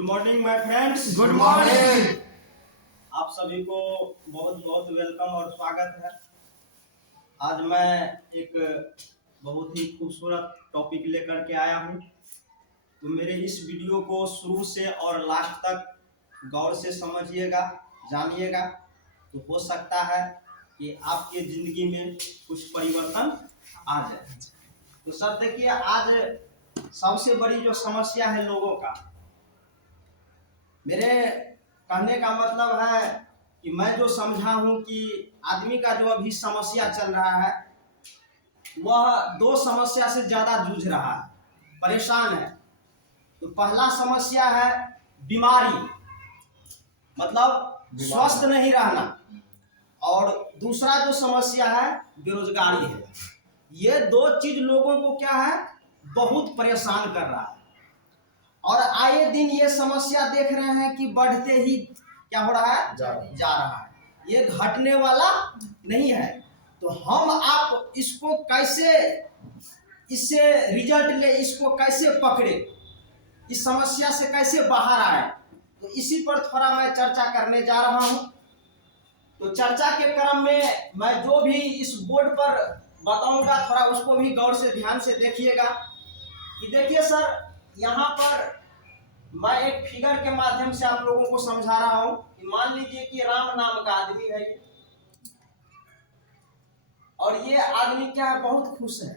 Good morning my friends. Good morning. आप सभी को बहुत बहुत वेलकम और स्वागत है। आज मैं एक बहुत ही खूबसूरत टॉपिक लेकर के आया हूँ, तो मेरे इस वीडियो को शुरू से और लास्ट तक गौर से समझिएगा, जानिएगा, तो हो सकता है कि आपके ज़िंदगी में कुछ परिवर्तन आ जाए। तो सर देखिए, आज सबसे बड़ी जो समस्या है लोगों का, मेरे कहने का मतलब है कि मैं जो समझा हूँ कि आदमी का जो अभी समस्या चल रहा है वह दो समस्या से ज़्यादा जूझ रहा है, परेशान है। तो पहला समस्या है बीमारी, मतलब स्वस्थ नहीं रहना, और दूसरा जो समस्या है बेरोजगारी है। ये दो चीज लोगों को क्या है, बहुत परेशान कर रहा है। और आए दिन ये समस्या देख रहे हैं कि बढ़ते ही क्या हो रहा है, जा रहा है। ये घटने वाला नहीं है। तो हम आप इसको कैसे, इससे रिजल्ट ले, इसको कैसे पकड़े, इस समस्या से कैसे बाहर आए, तो इसी पर थोड़ा मैं चर्चा करने जा रहा हूं। तो चर्चा के क्रम में मैं जो भी इस बोर्ड पर बताऊंगा थोड़ा उसको भी गौर से ध्यान से देखिएगा। कि देखिए सर, यहाँ पर मैं एक फिगर के माध्यम से आप लोगों को समझा रहा हूं कि मान लीजिए कि राम नाम का आदमी है ये, और ये आदमी क्या है, बहुत खुश है।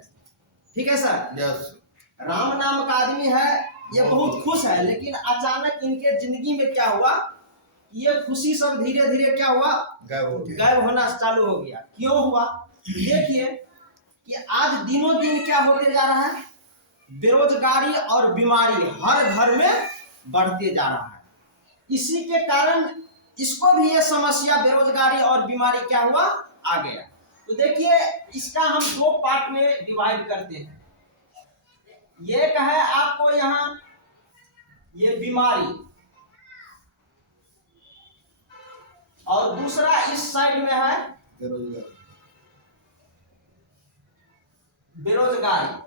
ठीक है सर, यस। राम नाम का आदमी है, ये बहुत खुश है। लेकिन अचानक इनके जिंदगी में क्या हुआ, ये खुशी सब धीरे धीरे क्या हुआ, गायब होना चालू हो गया। क्यों हुआ? देखिए कि आज दिनों दिन क्या होते जा रहा है, बेरोजगारी और बीमारी हर घर में बढ़ते जा रहा है। इसी के कारण इसको भी ये समस्या बेरोजगारी और बीमारी क्या हुआ, आ गया। तो देखिए इसका हम दो पार्ट में डिवाइड करते हैं। ये कहे आपको यहाँ ये बीमारी, और दूसरा इस साइड में है बेरोजगारी।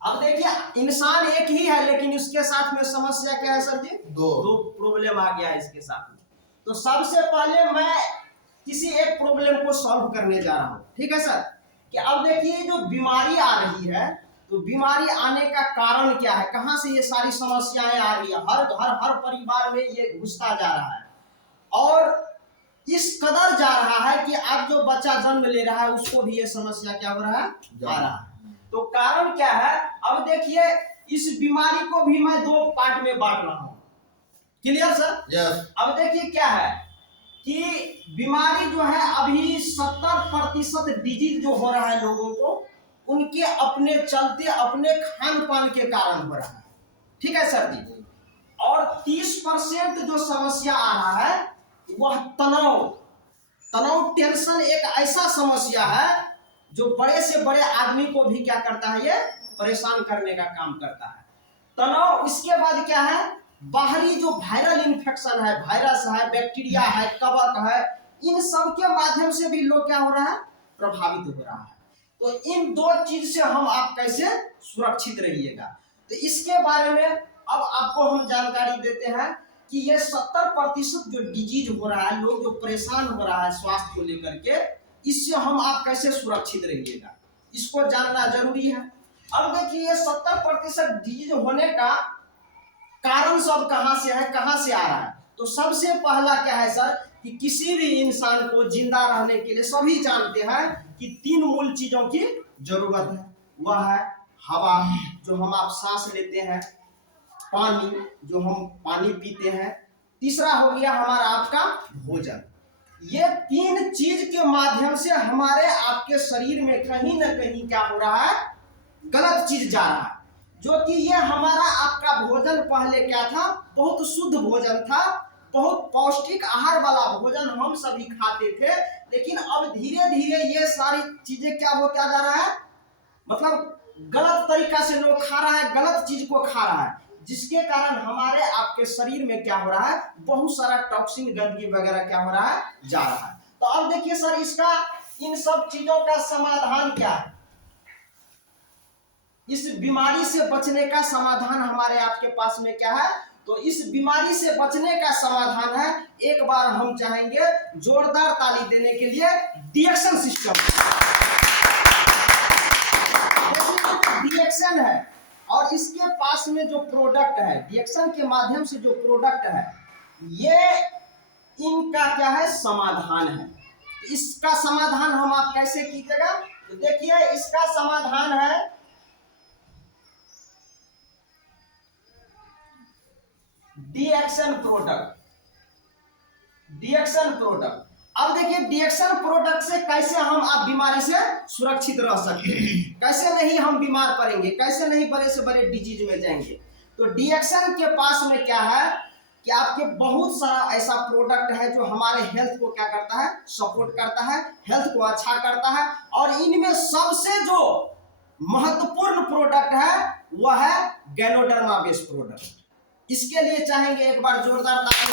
अब देखिए इंसान एक ही है, लेकिन इसके साथ में समस्या क्या है सर जी, दो प्रॉब्लम आ गया इसके साथ में। तो सबसे पहले मैं किसी एक प्रॉब्लम को सॉल्व करने जा रहा हूँ। ठीक है सर, कि अब देखिए जो बीमारी आ रही है, तो बीमारी आने का कारण क्या है, कहाँ से ये सारी समस्याएं आ रही है। हर घर हर परिवार में ये घुसता जा रहा है, और इस कदर जा रहा है कि अब जो बच्चा जन्म ले रहा है उसको भी ये समस्या क्या हो रहा है, आ रहा है। तो कारण क्या है, अब देखिए इस बीमारी को भी मैं दो पार्ट में बांट रहा हूं। Clear sir? यस। अब देखिए क्या है कि बीमारी जो है अभी 70% डिजीज जो हो रहा है लोगों को, उनके अपने चलते, अपने खान पान के कारण हो रहा है। ठीक है सर जी। और 30% जो समस्या आ रहा है वह तनाव, टेंशन एक ऐसा समस्या है जो बड़े से बड़े आदमी को भी क्या करता है, ये परेशान करने का काम करता है, तनाव। इसके बाद क्या है, बाहरी जो वायरल इन्फेक्शन है, वायरस है, बैक्टीरिया है, कवक है, इन सब के माध्यम से भी लोग क्या हो रहा है, प्रभावित हो रहा है। तो इन दो चीज से हम आप कैसे सुरक्षित रहिएगा, तो इसके बारे में अब आपको हम जानकारी देते हैं कि ये 70% जो डिजीज हो रहा है, लोग जो परेशान हो रहा है स्वास्थ्य को लेकर के, इससे हम आप कैसे सुरक्षित रहिएगा, इसको जानना जरूरी है। अब देखिए ये 70% डिजीज होने का कारण सब कहां से है, कहां से आ रहा है। तो सबसे पहला क्या है सर, कि किसी भी इंसान को जिंदा रहने के लिए सभी जानते हैं कि 3 मूल चीजों की जरूरत है। वह है हवा, जो हम आप सांस लेते हैं, पानी, जो हम पानी पीते हैं, तीसरा हो गया हमारा आपका भोजन। ये 3 चीज के माध्यम से हमारे आपके शरीर में कहीं ना कहीं क्या हो रहा है, गलत चीज जा रहा है। जो कि ये हमारा आपका भोजन पहले क्या था, बहुत शुद्ध भोजन था, बहुत पौष्टिक आहार वाला भोजन हम सभी खाते थे। लेकिन अब धीरे धीरे ये सारी चीजें क्या हो, क्या जा रहा है, मतलब गलत तरीका से लोग खा रहा है, गलत चीज को खा रहा है, जिसके कारण हमारे आपके शरीर में क्या हो रहा है, बहुत सारा टॉक्सिन, गंदगी वगैरह क्या हो रहा है, जा रहा है। तो अब देखिए सर, इसका इन सब चीजों का समाधान क्या है। इस बीमारी से बचने का समाधान हमारे आपके पास में क्या है? तो इस बीमारी से बचने का समाधान है, एक बार हम चाहेंगे जोरदार ताली देने के लिए, डिएक्शन सिस्टम। डिएक्शन है और इसके पास में जो प्रोडक्ट है, डिएक्शन के माध्यम से जो प्रोडक्ट है, ये इनका क्या है? समाधान है। इसका समाधान हम आप कैसे कीजिएगा? तो देखिए, इसका समाधान है डिएक्शन प्रोडक्ट। डिएक्शन प्रोडक्ट, अब देखिए डिएक्शन प्रोडक्ट से कैसे हम आप बीमारी से सुरक्षित रह सकते हैं, कैसे नहीं हम बीमार पड़ेंगे, कैसे नहीं बड़े से बड़े डिजीज में जाएंगे। तो डिएक्शन के पास में क्या है कि आपके बहुत सारा ऐसा प्रोडक्ट है जो हमारे हेल्थ को क्या करता है? सपोर्ट करता है, हेल्थ को अच्छा करता है। और इनमें सबसे जो महत्वपूर्ण प्रोडक्ट है वह है गैनोडर्मा बेस्ड प्रोडक्ट। इसके लिए चाहेंगे एक बार जोरदार ताली।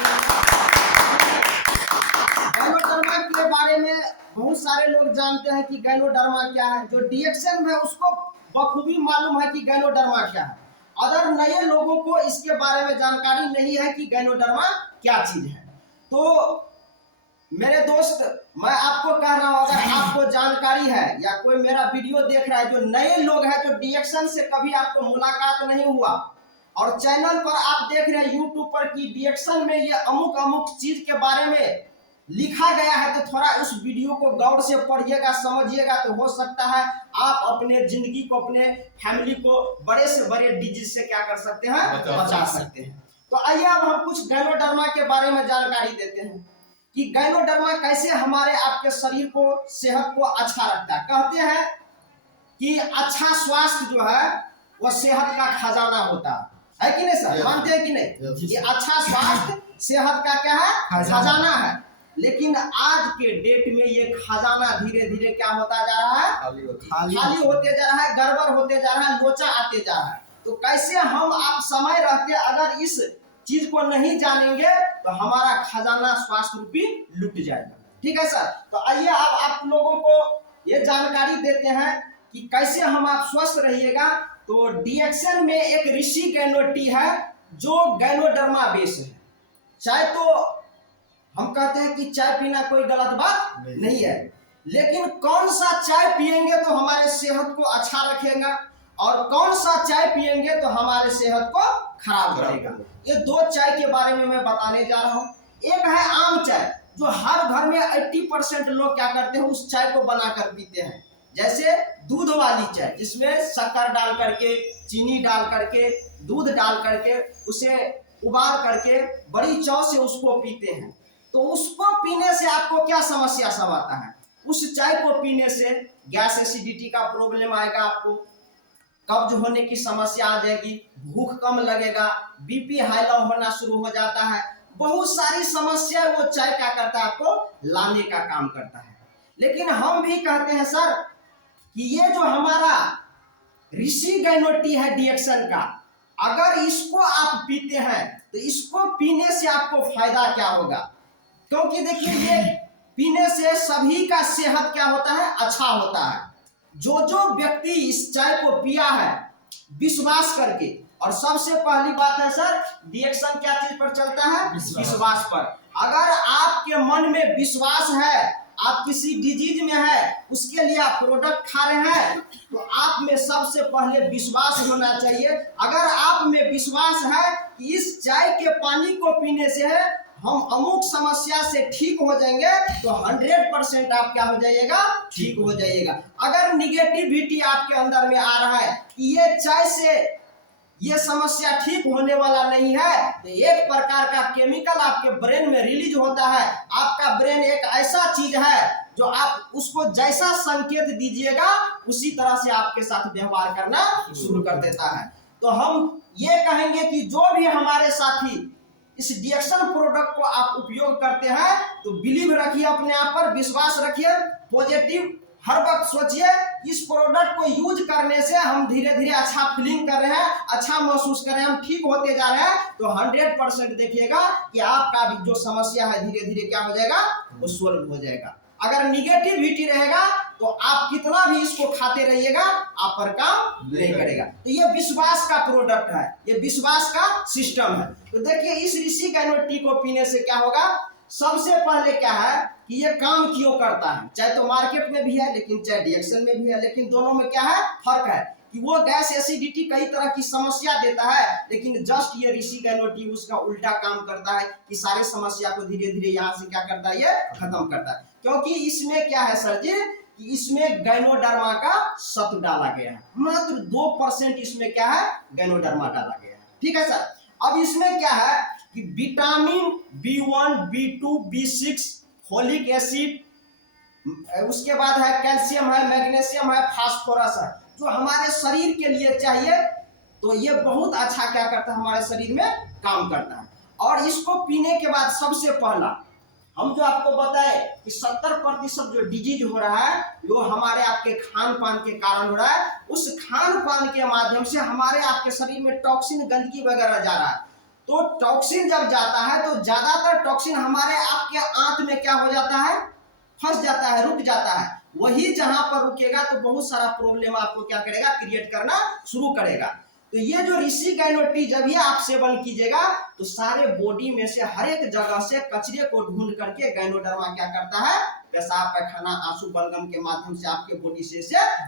गैनोडर्मा के बारे में बहुत सारे लोग जानते हैं कि गैनोडर्मा क्या है। जो डिएक्शन है उसको बखूबी मालूम है कि गैनोडर्मा क्या है। अगर नए लोगों को इसके बारे में जानकारी नहीं है कि गैनोडर्मा क्या चीज है, तो मेरे दोस्त, मैं आपको कह रहा हूं, अगर आपको जानकारी है या कोई मेरा वीडियो देख रहा है, जो नए लोग हैं, जो डिएक्शन से कभी आपको मुलाकात नहीं हुआ और चैनल पर आप देख रहे हैं यूट्यूब पर कि डिएक्शन में ये अमुक अमुक चीज के बारे में लिखा गया है, तो थोड़ा उस वीडियो को गौर से पढ़िएगा, समझिएगा, तो हो सकता है आप अपने जिंदगी को, अपने फैमिली को बड़े से बड़े डिजीज से क्या कर सकते हैं? बचा सकते हैं। तो आइए अब हम कुछ गैनोडर्मा के बारे में जानकारी देते हैं कि गैनोडर्मा कैसे हमारे आपके शरीर को, सेहत को अच्छा रखता है। कहते हैं कि अच्छा स्वास्थ्य जो है वह सेहत का खजाना होता है कि नहीं सर? मानते हैं कि नहीं? ये अच्छा स्वास्थ्य सेहत का क्या है? खजाना है। लेकिन आज के डेट में ये खजाना धीरे धीरे क्या होता जा रहा है? खाली होते जा रहा है, गड़बड़ होते जा रहा है, लोचा आते जा रहा है। तो कैसे हम आप समय रहते अगर इस चीज को नहीं जानेंगे तो हमारा खजाना स्वास्थ्य रूपी लुट जाएगा। ठीक है सर? तो आइए अब आप लोगों को ये जानकारी देते हैं कि कैसे हम आप स्वस्थ रहिएगा। तो डिएक्शन में एक ऋषि गैनोटी है जो गैनोडर्मा बेस है। चाहे तो हम कहते हैं कि चाय पीना कोई गलत बात नहीं है, लेकिन कौन सा चाय पिएंगे तो हमारे सेहत को अच्छा रखेगा और कौन सा चाय पिएंगे तो हमारे सेहत को खराब करेगा। ये दो चाय के बारे में मैं बताने जा रहा हूँ। एक है आम चाय, जो हर घर में 80% लोग क्या करते हैं? उस चाय को बनाकर पीते हैं। जैसे दूध वाली चाय, जिसमें शक्कर डाल करके, चीनी डाल करके, दूध डाल करके, उसे उबाल करके बड़ी चाव से उसको पीते हैं। तो उसको पीने से आपको क्या समस्या सब आता है? उस चाय को पीने से गैस एसिडिटी का प्रॉब्लम आएगा, आपको कब्ज होने की समस्या आ जाएगी, भूख कम लगेगा, बीपी हाई लो होना शुरू हो जाता है। बहुत सारी समस्या वो चाय क्या करता है? आपको लाने का काम करता है। लेकिन हम भी कहते हैं सर कि ये जो हमारा ऋषि गैनोटी है डिएक्शन का, अगर इसको आप पीते हैं तो इसको पीने से आपको फायदा क्या होगा? क्योंकि देखिए ये पीने से सभी का सेहत क्या होता है? अच्छा होता है। जो व्यक्ति इस चाय को पिया है विश्वास करके, और सबसे पहली बात है सर, डिएक्शन क्या चीज पर चलता है? विश्वास पर। अगर आपके मन में विश्वास है, आप किसी डिजीज में है, उसके लिए आप प्रोडक्ट खा रहे हैं, तो आप में सबसे पहले विश्वास होना चाहिए। अगर आप में विश्वास है कि इस चाय के पानी को पीने से है हम अमुक समस्या से ठीक हो जाएंगे, तो 100% आप क्या हो जाइएगा? ठीक हो जाइएगा। अगर निगेटिविटी आपके अंदर में आ रहा है कि ये चाय से ये समस्या ठीक होने वाला नहीं है, तो एक प्रकार का केमिकल आपके ब्रेन में रिलीज होता है। आपका ब्रेन एक ऐसा चीज है जो आप उसको जैसा संकेत दीजिएगा उसी तरह से आपके साथ व्यवहार करना शुरू कर देता है। तो हम ये कहेंगे कि जो भी हमारे साथी इस डिएक्शन प्रोडक्ट को आप उपयोग करते हैं तो बिलीव रखिए, अपने आप पर विश्वास रखिए, पॉजिटिव हर वक्त सोचिए। इस प्रोडक्ट को यूज करने से हम धीरे धीरे अच्छा फीलिंग कर रहे हैं, अच्छा महसूस कर रहे हैं, हम ठीक होते जा रहे हैं। तो 100% देखिएगा कि आपका भी जो समस्या है धीरे धीरे क्या हो जाएगा? वो सॉल्व हो जाएगा। अगर निगेटिविटी रहेगा तो आप कितना भी इसको खाते रहिएगा आप पर काम नहीं करेगा। तो ये विश्वास का प्रोडक्ट है, ये विश्वास का सिस्टम है। तो देखिए इस ऋषि गैनोट टी को पीने से क्या होगा, सबसे पहले क्या है कि ये काम क्यों करता है, चाहे तो मार्केट में भी है लेकिन चाहे डीएक्सल में भी है, लेकिन दोनों में क्या है फर्क है कि वो गैस एसिडिटी कई तरह की समस्या देता है, लेकिन जस्ट ये ऋषि गैनोट टी उसका उल्टा काम करता है कि सारी समस्या को धीरे धीरे यहाँ से क्या करता है, ये खत्म करता है। क्योंकि इसमें क्या है सर जी कि इसमें गैनोडर्मा का सत्व डाला गया है, मात्र 2% इसमें क्या है गैनोडर्मा डाला गया है। ठीक है सर। अब इसमें क्या है कि vitamin B1, B2, B6, folic acid, उसके बाद है कैल्शियम है, मैग्नीशियम है, फास्फोरस है, जो हमारे शरीर के लिए चाहिए। तो ये बहुत अच्छा क्या करता है हमारे शरीर में काम करता है। और इसको पीने के बाद सबसे पहला हम जो आपको बताए कि 70% जो डिजीज हो रहा है वो हमारे आपके खान पान के कारण हो रहा है। उस खान पान के माध्यम से हमारे आपके शरीर में टॉक्सिन, गंदगी वगैरह जा रहा है। तो टॉक्सिन जब जाता है तो ज्यादातर टॉक्सिन हमारे आपके आंत में क्या हो जाता है, फंस जाता है, रुक जाता है। वही जहां पर रुकेगा तो बहुत सारा प्रॉब्लम आपको क्या करेगा, क्रिएट करना शुरू करेगा। तो ये जो ऋषि गैनोट टी जब ये आप सेवन कीजिएगा तो सारे बॉडी में से हर एक जगह से कचरे को ढूंढ करके गैनोडर्मा क्या करता है, पेशाब, पैखाना, आंसू, बलगम के माध्यम से आपके बॉडी से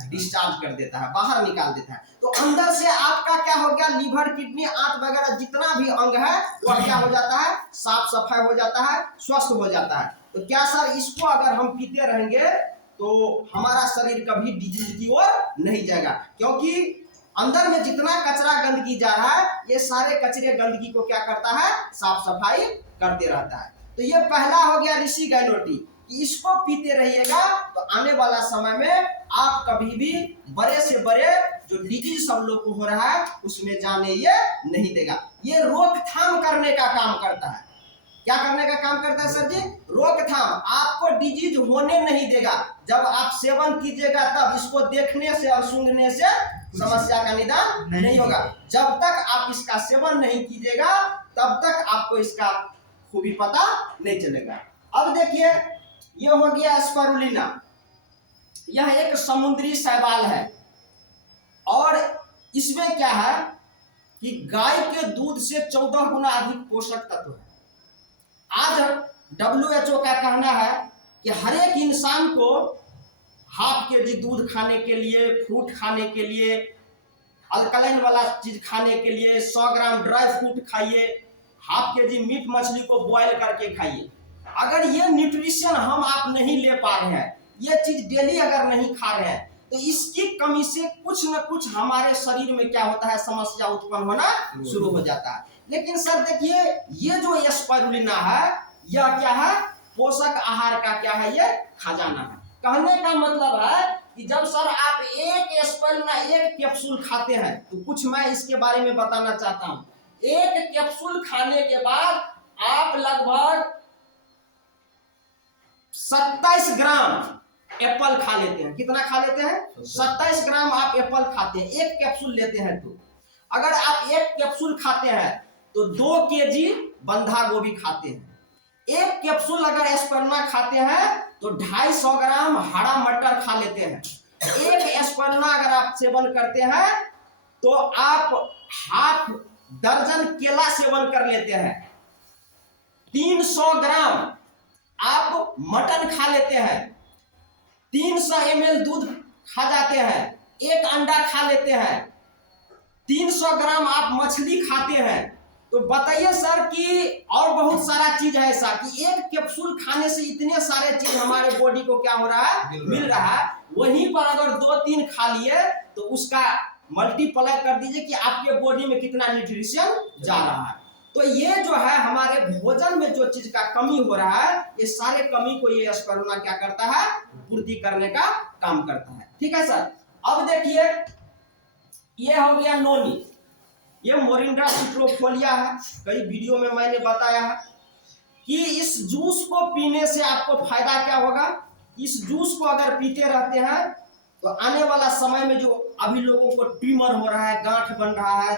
डिस्चार्ज कर देता है, बाहर निकाल देता है। तो अंदर से आपका क्या हो गया, लीवर, किडनी, आंत वगैरह जितना भी अंग है वो क्या हो जाता है, साफ सफाई हो जाता है, स्वस्थ हो जाता है। तो क्या सर इसको अगर हम पीते रहेंगे तो हमारा शरीर कभी डिजीज की ओर नहीं जाएगा, क्योंकि अंदर में जितना कचरा गंदगी जा रहा है ये सारे कचरे गंदगी को क्या करता है, साफ सफाई करते रहता है। तो ये पहला हो गया ऋषि गैनोट टी, इसको पीते रहिएगा तो आने वाला समय में आप कभी भी बड़े से बड़े जो डिजीज सब लोग को हो रहा है उसमें जाने ये नहीं देगा। ये रोकथाम करने का काम करता है। क्या करने का काम करता है सर जी, रोकथाम। आपको डिजीज होने नहीं देगा। जब आप सेवन कीजिएगा तब इसको देखने से और सूंघने से समस्या का निदान नहीं होगा। जब तक आप इसका सेवन नहीं कीजिएगा तब तक आपको इसका खूबी पता नहीं चलेगा। अब देखिए ये हो गया स्पारुलिना, यह एक समुद्री शैवाल है और इसमें क्या है कि गाय के दूध से 14 गुना अधिक पोषक तत्व है। आज WHO का कहना है कि हर एक इंसान को हाफ केजी दूध खाने के लिए, फ्रूट खाने के लिए, अल्कलाइन वाला चीज खाने के लिए 100 ग्राम ड्राई फ्रूट खाइए, हाफ केजी मीट मछली को बॉयल करके खाइए। अगर ये न्यूट्रिशन हम आप नहीं ले पा रहे हैं, ये चीज डेली अगर नहीं खा रहे हैं तो इसकी कमी से कुछ न कुछ हमारे शरीर में क्या होता है, समस्या उत्पन्न होना शुरू हो जाता है। लेकिन सर देखिए ये जो स्पारुलिना है यह क्या है, पोषक आहार का क्या है, ये खजाना है। कहने का मतलब है कि जब सर आप एक स्पारुलिना एक कैप्सूल खाते हैं तो कुछ मैं इसके बारे में बताना चाहता हूं। एक कैप्सूल खाने के बाद आप लगभग 27 ग्राम एप्पल खा लेते हैं। कितना खा लेते हैं, 27 ग्राम आप एप्पल खाते हैं, एक कैप्सूल लेते हैं। तो अगर आप एक कैप्सूल खाते हैं तो 2 केजी बंधा गोभी खाते हैं। एक कैप्सूल अगर स्पारुलिना खाते हैं तो 250 ग्राम हरा मटर खा लेते हैं। एक स्पारुलिना अगर आप सेवन करते हैं तो आप हाफ दर्जन केला सेवन कर लेते हैं। 300 ग्राम आप मटन खा लेते हैं। 300 ml दूध खा जाते हैं। एक अंडा खा लेते हैं। 300 ग्राम आप मछली खाते हैं। तो बताइए सर कि और बहुत सारा चीज है ऐसा कि एक कैप्सूल खाने से इतने सारे चीज हमारे बॉडी को क्या हो रहा है, मिल रहा है। वहीं पर अगर 2-3 खा लिए तो उसका मल्टीप्लाई कर दीजिए कि आपके बॉडी में कितना न्यूट्रिशन जा रहा है। तो ये जो है हमारे भोजन में जो चीज का कमी हो रहा है ये सारे कमी को ये स्पारुलिना क्या करता है, पूर्ति करने का काम करता है। ठीक है सर। अब देखिए ये हो गया नोनी, ये मोरिंगा सिट्रोफोलिया है। कई वीडियो में मैंने बताया है कि इस जूस को पीने से आपको फायदा क्या होगा। इस जूस को अगर पीते रहते हैं तो आने वाला समय में जो अभी लोगों को ट्यूमर हो रहा है, गांठ बन रहा है,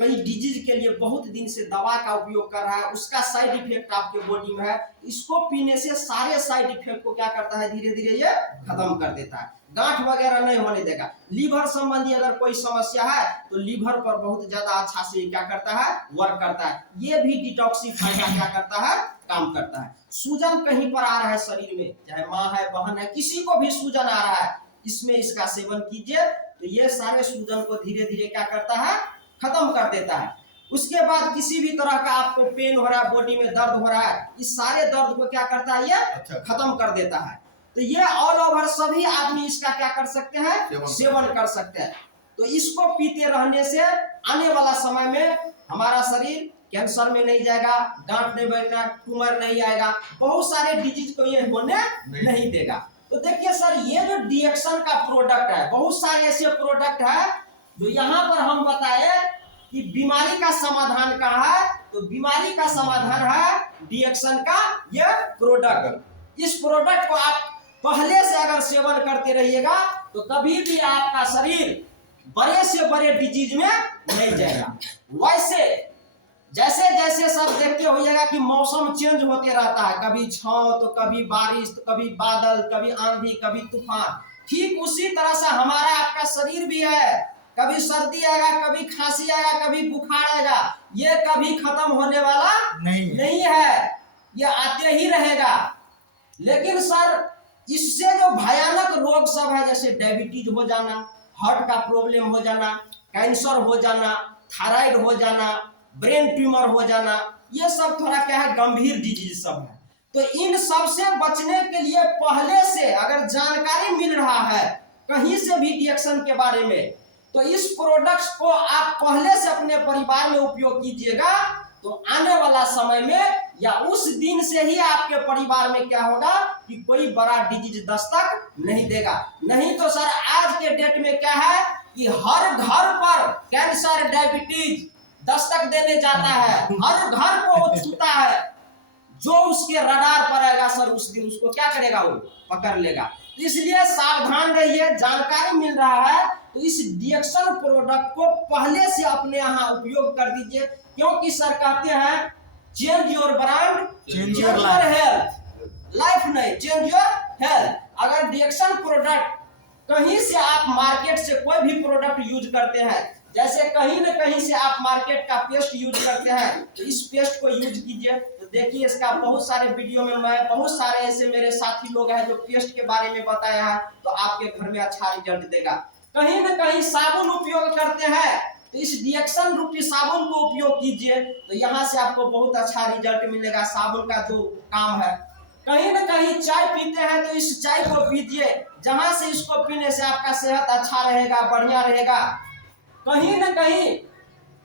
कई डिजीज के लिए बहुत दिन से दवा का उपयोग कर रहा है, उसका साइड इफेक्ट आपके बॉडी में है, इसको पीने से सारे साइड इफेक्ट को क्या करता है, धीरे धीरे ये खत्म कर देता है, गांठ वगैरह नहीं होने देगा। लीवर संबंधी अगर कोई समस्या है तो लीवर पर बहुत ज्यादा अच्छा से क्या करता है, वर्क करता है। ये भी डिटॉक्सिफाई का क्या करता है, काम करता है। सूजन कहीं पर आ रहा है शरीर में, चाहे माँ है बहन है, किसी को भी सूजन आ रहा है, इसमें इसका सेवन कीजिए तो ये सारे सूजन को धीरे धीरे क्या करता है, खत्म कर देता है। उसके बाद किसी भी तरह का आपको पेन हो रहा है, बॉडी में दर्द हो रहा है, इस सारे दर्द को क्या करता है, ये खत्म कर देता है। तो ये ऑल ओवर सभी आदमी इसका क्या कर सकते हैं, सेवन कर सकते हैं। तो इसको पीते रहने से आने वाला समय में हमारा शरीर कैंसर में नहीं जाएगा, गांठ नहीं बढ़ेगा, ट्यूमर नहीं आएगा, बहुत सारे डिजीज को ये होने नहीं देगा। तो देखिए सर, ये जो डीएक्शन का प्रोडक्ट है, बहुत सारे ऐसे प्रोडक्ट है जो यहाँ पर हम बताए कि बीमारी का समाधान का है, तो बीमारी का समाधान है डीएक्शन का ये प्रोडक्ट। इस प्रोडक्ट को आप पहले से अगर सेवन करते रहिएगा तो कभी भी आपका शरीर बड़े से बड़े डिजीज में नहीं जाएगा। वैसे जैसे जैसे सब देखते होइएगा कि मौसम चेंज होते रहता है, कभी छांव तो कभी बारिश तो कभी बादल, कभी आंधी, कभी तूफान, ठीक उसी तरह से हमारा आपका शरीर भी है, कभी सर्दी आएगा, कभी खांसी आएगा, कभी बुखार आएगा, ये कभी खत्म होने वाला नहीं है, ये आते ही रहेगा। लेकिन सर इससे जो भयानक रोग सब है, जैसे डायबिटीज हो जाना, हार्ट का प्रॉब्लम हो जाना, कैंसर हो जाना, थायराइड हो जाना, ब्रेन ट्यूमर हो जाना, ये सब थोड़ा क्या है, गंभीर डिजीज सब है। तो इन सब से बचने के लिए पहले से अगर जानकारी मिल रहा है कहीं से भी डीएक्शन के बारे में, तो इस प्रोडक्ट्स को आप पहले से अपने परिवार में उपयोग कीजिएगा, तो आने वाला समय में या उस दिन से ही आपके परिवार में क्या होगा कि कोई बड़ा डिजीज दस्तक नहीं देगा। नहीं तो सर आज के डेट में क्या है कि हर घर पर कैंसर, डायबिटीज दस्तक देने जाता है, हर घर को वो छूता है, जो उसके रडार पर आएगा सर उस दिन उसको क्या करेगा, वो पकड़ लेगा। इसलिए सावधान रहिए, जानकारी मिल रहा है तो इस डीएक्शन प्रोडक्ट को पहले से अपने यहाँ उपयोग कर दीजिए, क्योंकि सर कहते हैं change your brand change your life नहीं, चेंज योर हेल्थ। अगर डीएक्शन प्रोडक्ट कहीं से आप मार्केट से कोई भी प्रोडक्ट यूज करते हैं, जैसे कहीं न कहीं से आप मार्केट का पेस्ट यूज करते हैं, तो इस पेस्ट को यूज कीजिए। तो देखिए इसका बहुत सारे वीडियो में मैं बहुत सारे ऐसे मेरे साथी लोग हैं जो पेस्ट के बारे में बताया है, तो आपके घर में अच्छा रिजल्ट देगा। कहीं न कहीं साबुन उपयोग करते हैं, तो इस डीएक्शन रूपी साबुन को उपयोग कीजिए, तो यहाँ से आपको बहुत अच्छा रिजल्ट मिलेगा साबुन का जो काम है। कहीं न कहीं चाय पीते हैं, तो इस चाय को पीजिए, जहां से इसको पीने से आपका सेहत अच्छा रहेगा, बढ़िया रहेगा। कहीं न कहीं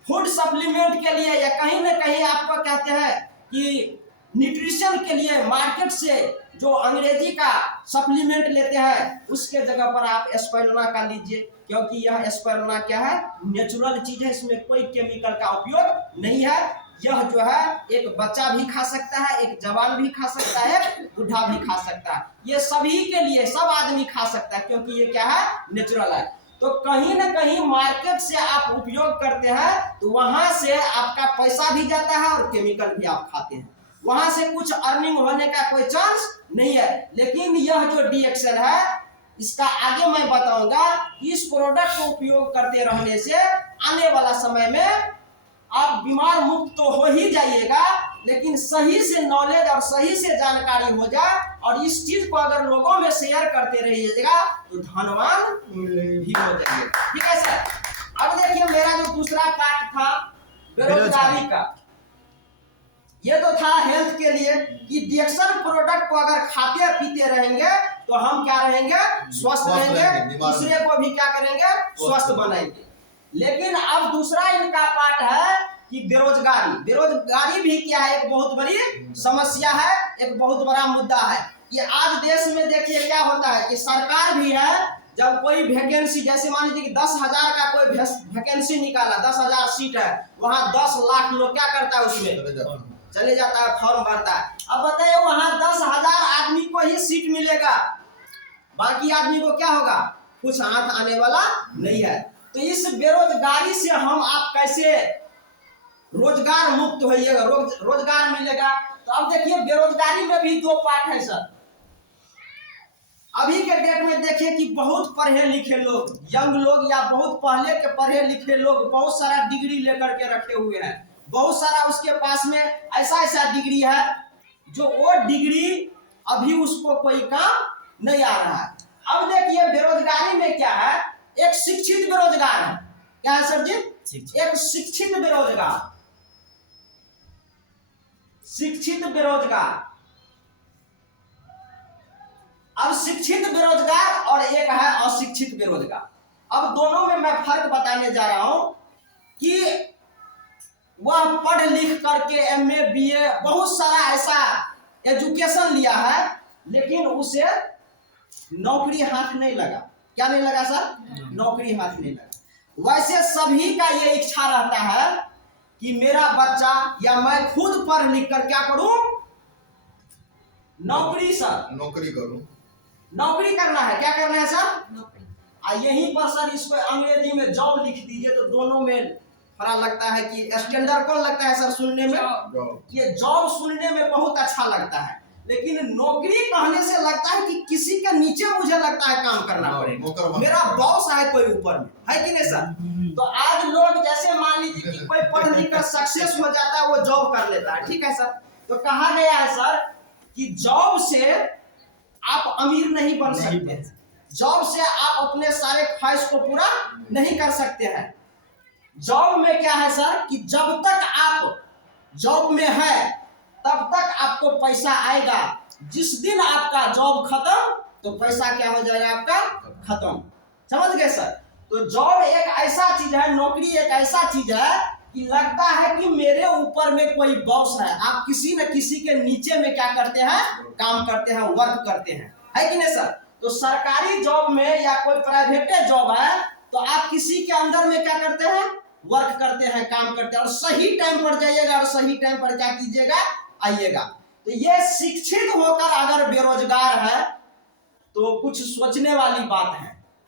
फूड सप्लीमेंट के लिए या कहीं न कहीं आपको कहते हैं कि न्यूट्रिशन के लिए मार्केट से जो अंग्रेजी का सप्लीमेंट लेते हैं, उसके जगह पर आप एस्पिरुलिना का लीजिए, क्योंकि यह एस्पिरुलिना क्या है, नेचुरल चीज है, इसमें कोई केमिकल का उपयोग नहीं है। यह जो है एक बच्चा भी खा सकता है, एक जवान भी खा सकता है, बूढ़ा भी खा सकता है, ये सभी के लिए सब आदमी खा सकता है, क्योंकि ये क्या है, नेचुरल है। तो कहीं न कहीं मार्केट से आप उपयोग करते हैं तो वहां से आपका पैसा भी जाता है और केमिकल भी आप खाते हैं, वहां से कुछ अर्निंग होने का कोई चांस नहीं है। लेकिन यह जो डीएक्शन है, इसका आगे मैं बताऊंगा, इस प्रोडक्ट को उपयोग करते रहने से आने वाला समय में आप बीमार मुक्त तो हो ही जाइएगा, लेकिन सही से नॉलेज और सही से जानकारी हो जाए और इस चीज को अगर लोगों में शेयर करते रहिएगा तो धनवान भी हो जाएंगे। ठीक है सर। अब देखिए मेरा जो दूसरा पार्ट था बेरोजगारी का, ये तो था हेल्थ के लिए कि डीएक्शन प्रोडक्ट को अगर खाते पीते रहेंगे तो हम क्या रहेंगे, स्वस्थ रहेंगे, दूसरे को भी क्या करेंगे, स्वस्थ बनाएंगे। लेकिन अब दूसरा इनका पार्ट है कि बेरोजगारी। बेरोजगारी भी क्या है, एक बहुत बड़ी समस्या है, एक बहुत बड़ा मुद्दा है। ये आज देश में देखिए क्या होता है कि सरकार भी है, जब कोई वैकेंसी, जैसे मान लीजिए कि 10,000 का कोई वैकेंसी निकाला, 10,000 सीट है, वहां 10 लाख लोग क्या करता है, उसमें चले जाता है, फॉर्म भरता है। अब बताइए वहां 10,000 आदमी को ही सीट मिलेगा, बाकी आदमी को क्या होगा, कुछ हाथ आने वाला नहीं है। तो इस बेरोजगारी से हम आप कैसे रोजगार मुक्त होइएगा, रोजगार मिलेगा। तो अब देखिए बेरोजगारी में भी दो पार्ट है सर। अभी के डेट में देखिए कि बहुत पढ़े लिखे लोग, यंग लोग या बहुत पहले के पढ़े लिखे लोग बहुत सारा डिग्री लेकर के रखे हुए हैं, बहुत सारा उसके पास में ऐसा ऐसा डिग्री है जो वो डिग्री अभी उसको कोई काम नहीं आ रहा है। अब देखिए बेरोजगारी में क्या है, एक शिक्षित बेरोजगार है। क्या है सर जी? एक शिक्षित बेरोजगार, शिक्षित बेरोजगार। अब शिक्षित बेरोजगार और एक है अशिक्षित बेरोजगार। अब दोनों में मैं फर्क बताने जा रहा हूं कि वह पढ़ लिख करके एमए बीए बहुत सारा ऐसा एजुकेशन लिया है, लेकिन उसे नौकरी हाथ नहीं लगा। क्या नहीं लगा सर? नौकरी हाथ नहीं लगा। वैसे सभी का ये इच्छा रहता है कि मेरा बच्चा या मैं खुद पढ़ लिख कर क्या करूं? नौकरी सर, नौकरी करूं, नौकरी करना है। क्या करना है सर? यहीं पर सर इसको अंग्रेजी में जॉब लिख दीजिए तो दोनों में थोड़ा लगता है कि स्टैंडर्ड कौन लगता है सर सुनने में? ये जॉब सुनने में बहुत अच्छा लगता है, लेकिन नौकरी कहने से लगता है कि किसी के नीचे मुझे लगता है काम करना पड़ेगा, मेरा बॉस है कोई ऊपर में, है कि नहीं सर? तो आज लोग जैसे मान लीजिए कि कोई पढ़ लिख कर सक्सेस हो जाता है, वो जॉब कर लेता है, ठीक है सर? तो कहा गया है सर कि जॉब से आप अमीर नहीं बन सकते, जॉब से आप अपने सारे ख्वाहिश को पूरा नहीं कर सकते हैं। जॉब में क्या है सर कि जब तक आप जॉब में है तब तक आपको पैसा आएगा, जिस दिन आपका जॉब खत्म तो पैसा क्या हो जाएगा आपका? खत्म। समझ गए सर? तो जॉब एक ऐसा चीज है, नौकरी एक ऐसा चीज है कि लगता है कि मेरे ऊपर में कोई बॉस है, आप किसी न किसी के नीचे में क्या करते हैं? काम करते हैं, वर्क करते हैं, है कि नहीं सर? तो सरकारी जॉब में या कोई प्राइवेट जॉब है तो आप किसी के अंदर में क्या करते हैं? वर्क करते हैं, काम करते हैं, और सही टाइम पर जाइएगा और सही टाइम पर क्या कीजिएगा? आइएगा। तो ये शिक्षित होकर अगर बेरोजगार है तो कुछ सोचने वाली बात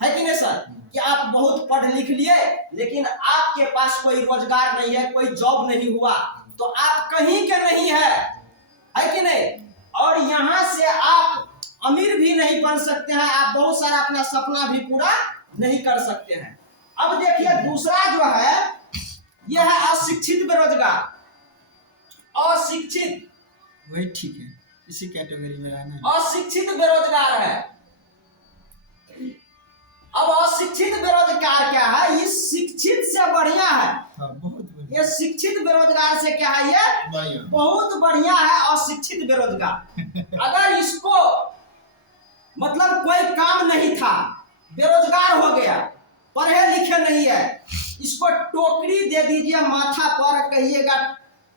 है कि नहीं सर? कि आप बहुत पढ़ लिख लिए लेकिन आपके पास कोई रोजगार नहीं है, कोई जॉब नहीं हुआ, तो आप कहीं के नहीं है कि नहीं? और यहां से आप अमीर भी नहीं बन सकते हैं, आप बहुत सारा अपना सपना भी पूरा नहीं कर सकते हैं। अब देखिए दूसरा जो है यह है अशिक्षित बेरोजगार। अशिक्षित, वही ठीक है, इसी कैटेगरी में रहना है। अशिक्षित बेरोजगार है। अब अशिक्षित बेरोजगार क्या है? ये शिक्षित से बढ़िया है। बहुत ये शिक्षित बेरोजगार से क्या है? ये बहुत बढ़िया है अशिक्षित बेरोजगार। अगर इसको मतलब कोई काम नहीं था, बेरोजगार हो गया, पढ़े लिखे नहीं है, इसको टोकरी दे दीजिए माथा पर, कहिएगा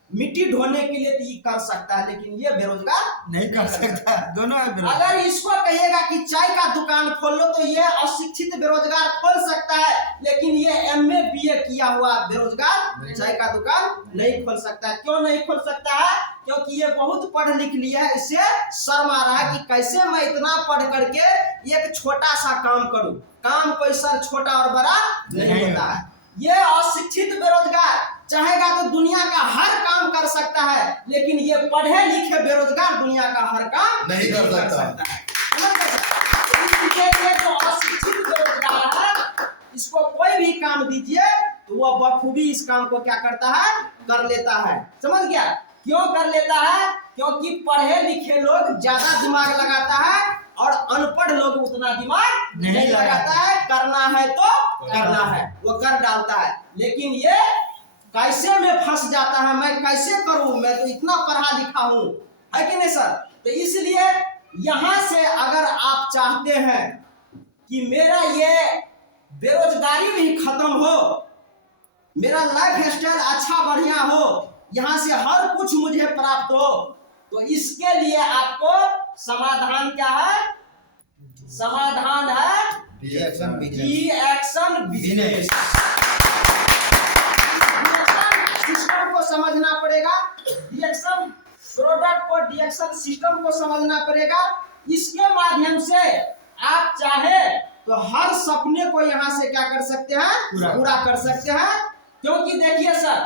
मिट्टी ढोने के लिए तो ये कर सकता है, लेकिन ये बेरोजगार नहीं कर सकता। दोनों है बेरोजगार। अगर इसको कहिएगा कि चाय का दुकान खोल लो तो ये अशिक्षित बेरोजगार खोल सकता है, लेकिन ये एमए बीए किया हुआ बेरोजगार चाय का दुकान नहीं खोल सकता है। क्यों नहीं खोल सकता है? क्योंकि ये बहुत पढ़ लिख लिया है, इससे शर्म आ रहा है कि कैसे मैं इतना पढ़ करके एक छोटा सा काम करूं। काम कोई सर छोटा और बड़ा नहीं होता है। ये अशिक्षित बेरोजगार चाहेगा तो दुनिया का हर काम कर सकता है, लेकिन ये पढ़े लिखे बेरोजगार दुनिया का हर काम नहीं कर सकता है। इसलिए जो अशिक्षित बेरोजगार है, इसको कोई भी काम दीजिए तो वो बखूबी इस काम को क्या करता है? कर लेता है। समझ गया? क्यों कर लेता है? क्योंकि पढ़े लिखे लोग ज्यादा दिमाग लगाता है और अनपढ़ लोग उतना दिमाग नहीं लगाता है। करना है तो करना है, वो कर डालता है, लेकिन ये कैसे में फंस जाता है, मैं कैसे करूं, मैं तो इतना पढ़ा लिखा हूं, है कि नहीं सर? तो इसलिए यहां से अगर आप चाहते हैं कि मेरा ये बेरोजगारी भी खत्म हो, मेरा लाइफ स्टाइल अच्छा बढ़िया हो, यहां से हर कुछ मुझे प्राप्त हो, तो इसके लिए आपको समाधान क्या है? समाधान है एक्शन बिजनेस। सिस्टम को समझना पड़ेगा, डिएक्शन प्रोडक्ट को, डिएक्शन सिस्टम को समझना पड़ेगा। इसके माध्यम से आप चाहे तो हर सपने को यहां से क्या कर सकते हैं? पूरा कर सकते हैं। क्योंकि देखिए सर,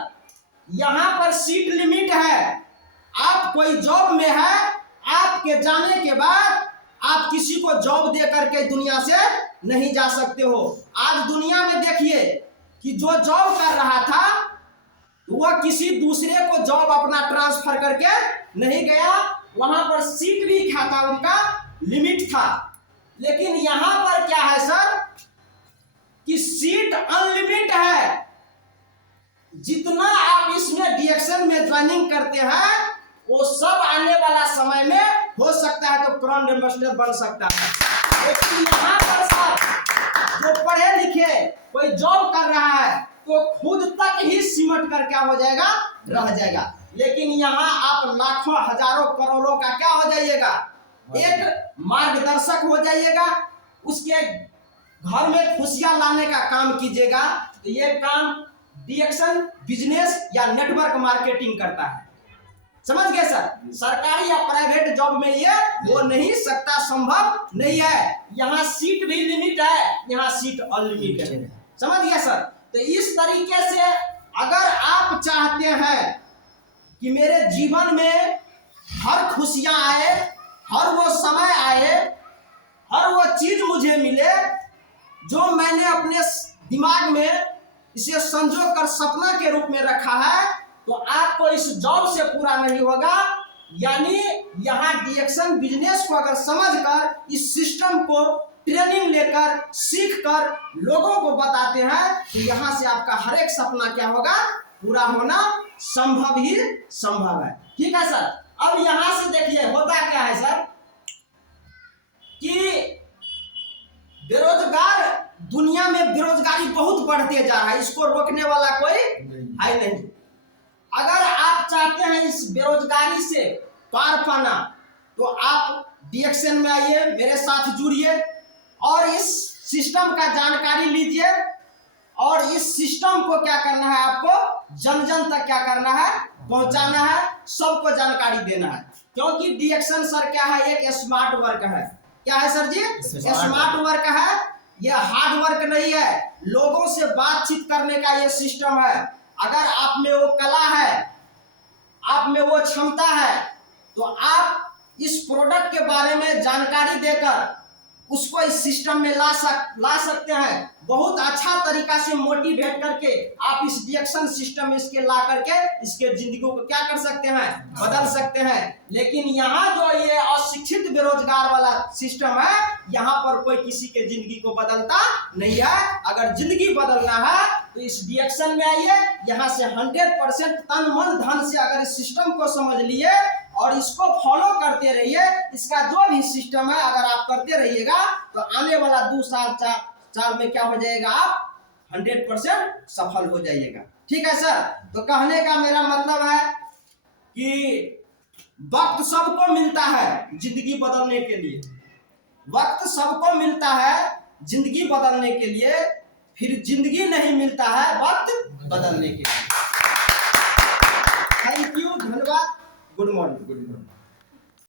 यहाँ पर सीट लिमिट है। आप कोई जॉब में है, आपके जाने के बाद आप किसी को जॉब दे करके दुनिया से नहीं जा सकते हो। आज दुनिया में देखिए कि जो जॉब कर रहा था वह किसी दूसरे को जॉब अपना ट्रांसफर करके नहीं गया, वहां पर सीट भी क्या था, उनका लिमिट था। लेकिन यहां पर क्या है सर कि सीट अनलिमिट है। जितना आप इसमें डीएक्शन में ज्वाइनिंग करते हैं वो सब आने वाला समय में हो सकता है तो ब्रांड एम्बेसडर बन सकता है। लेकिन यहाँ पर सर जो पढ़े लिखे कोई जॉब कर रहा है तो खुद तक ही सिमट कर क्या हो जाएगा, रह जाएगा। लेकिन यहाँ आप लाखों हजारों करोड़ों का क्या हो जाइएगा, एक मार्गदर्शक हो जाइएगा, उसके घर में खुशियां लाने का काम कीजिएगा। तो ये काम डीएक्शन बिजनेस या नेटवर्क मार्केटिंग करता है। समझ गए सर? सरकारी या प्राइवेट जॉब में ये वो नहीं सकता, संभव नहीं है। यहाँ सीट भी लिमिट है, यहाँ सीट अनलिमिटेड है। समझ गए सर? तो इस तरीके से अगर आप चाहते हैं कि मेरे जीवन में हर खुशियां आए, हर वो समय आए, हर वो चीज मुझे मिले जो मैंने अपने दिमाग में इसे संजो कर सपना के रूप में रखा है, तो आपको इस जॉब से पूरा नहीं होगा। यानी यहाँ डीएक्शन बिजनेस को अगर समझकर इस सिस्टम को ट्रेनिंग लेकर सीख कर लोगों को बताते हैं तो यहाँ से आपका हर एक सपना क्या होगा, पूरा होना संभव ही संभव है। ठीक है सर? अब यहाँ से देखिए होता क्या है सर कि बेरोजगार, दुनिया में बेरोजगारी बहुत बढ़ते जा रहा है, इसको रोकने वाला कोई है नहीं। अगर आप चाहते हैं इस बेरोजगारी से पार पाना तो आप डीएक्शन में आइए, मेरे साथ जुड़िए और इस सिस्टम का जानकारी लीजिए। और इस सिस्टम को क्या करना है, आपको जन जन तक क्या करना है, पहुंचाना है, सबको जानकारी देना है। क्योंकि डीएक्शन सर क्या है, एक स्मार्ट वर्क है। क्या है सर जी? स्मार्ट वर्क है, ये हार्ड वर्क नहीं है। लोगों से बातचीत करने का ये सिस्टम है। अगर आप में वो कला है, आप में वो क्षमता है, तो आप इस प्रोडक्ट के बारे में जानकारी देकर उसको इस सिस्टम में ला सकते हैं। बहुत अच्छा तरीका से मोटिवेट करके आप इस डीएक्शन सिस्टम में इसके ला करके इसके जिंदगी को क्या कर सकते हैं, बदल सकते हैं। लेकिन यहाँ जो ये अशिक्षित बेरोजगार वाला सिस्टम है, यहाँ पर कोई किसी के जिंदगी को बदलता नहीं है। अगर जिंदगी बदलना है तो इस डीएक्शन में आइए, यहाँ से 100% तन मन धन से अगर इस सिस्टम को समझ लिए और इसको फॉलो करते रहिए, इसका जो भी सिस्टम है अगर आप करते रहिएगा तो आने वाला 2 साल 4 साल में क्या हो जाएगा, आप 100% सफल हो जाइएगा। ठीक है सर? तो कहने का मेरा मतलब है कि वक्त सबको मिलता है जिंदगी बदलने के लिए, वक्त सबको मिलता है जिंदगी बदलने के लिए, फिर जिंदगी नहीं मिलता है वक्त बदलने के लिए। थैंक यू, धन्यवाद, गुड मॉर्निंग।